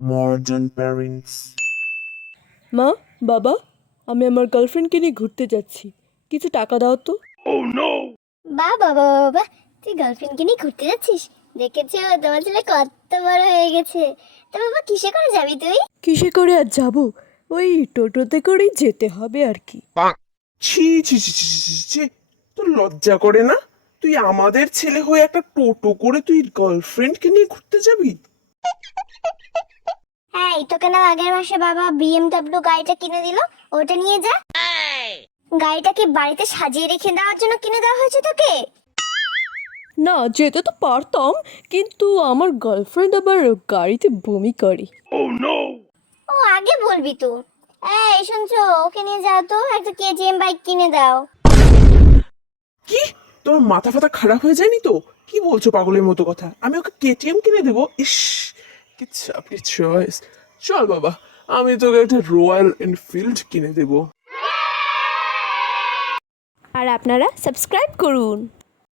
Modern parents. মা, বাবা, আমি আমার গার্লফ্রেন্ডকে নিয়ে ঘুরতে যাচ্ছি, কিছু টাকা দাও তো। বাহ বাবা বাবা, তুই গার্লফ্রেন্ডকে নিয়ে ঘুরতে যাচ্ছিস? দেখেছো তোমার ছেলে কত বড় হয়ে গেছে। তা বাবা কিসে করে যাবি তুই? কিসে করে আর যাবো, ওই টোটোতে করেই যেতে হবে আর কি। ছি ছি ছি ছি ছি ছি, ছি। তোর লজ্জা করে না? তুই আমাদের ছেলে হয়ে একটা টোটো করে তুই গার্লফ্রেন্ডকে নিয়ে ঘুরতে যাবি? হ্যাঁ, তোকে না আগের মাসে বাবা বিএমডব্লিউ গাড়িটা কিনে দিল, ওটা নিয়ে যা। গাড়িটা কি বাড়িতে সাজিয়ে রেখে দেওয়ার জন্য কিনে দেওয়া হয়েছে তোকে? না, যেতে তো পারতাম, কিন্তু আমার গার্লফ্রেন্ড আবার গাড়িতে বমি করে। ও আগে বলবি তো। এই শুনছো, ওকে নিয়ে যাও তো, একটা কেজিএম বাইক কিনে দাও। কি? তোর মাথা ফাতা খারাপ হয়ে যায়নি তো? কি বলছো পাগলের মতো কথা? আমি ওকে কেটিএম কিনে দেবো? ইস, কি চাপড়ি চয়েস। চল বাবা, আমি তোকে একটা রয়্যাল এনফিল্ড কিনে দেবো। আর আপনারা সাবস্ক্রাইব করুন।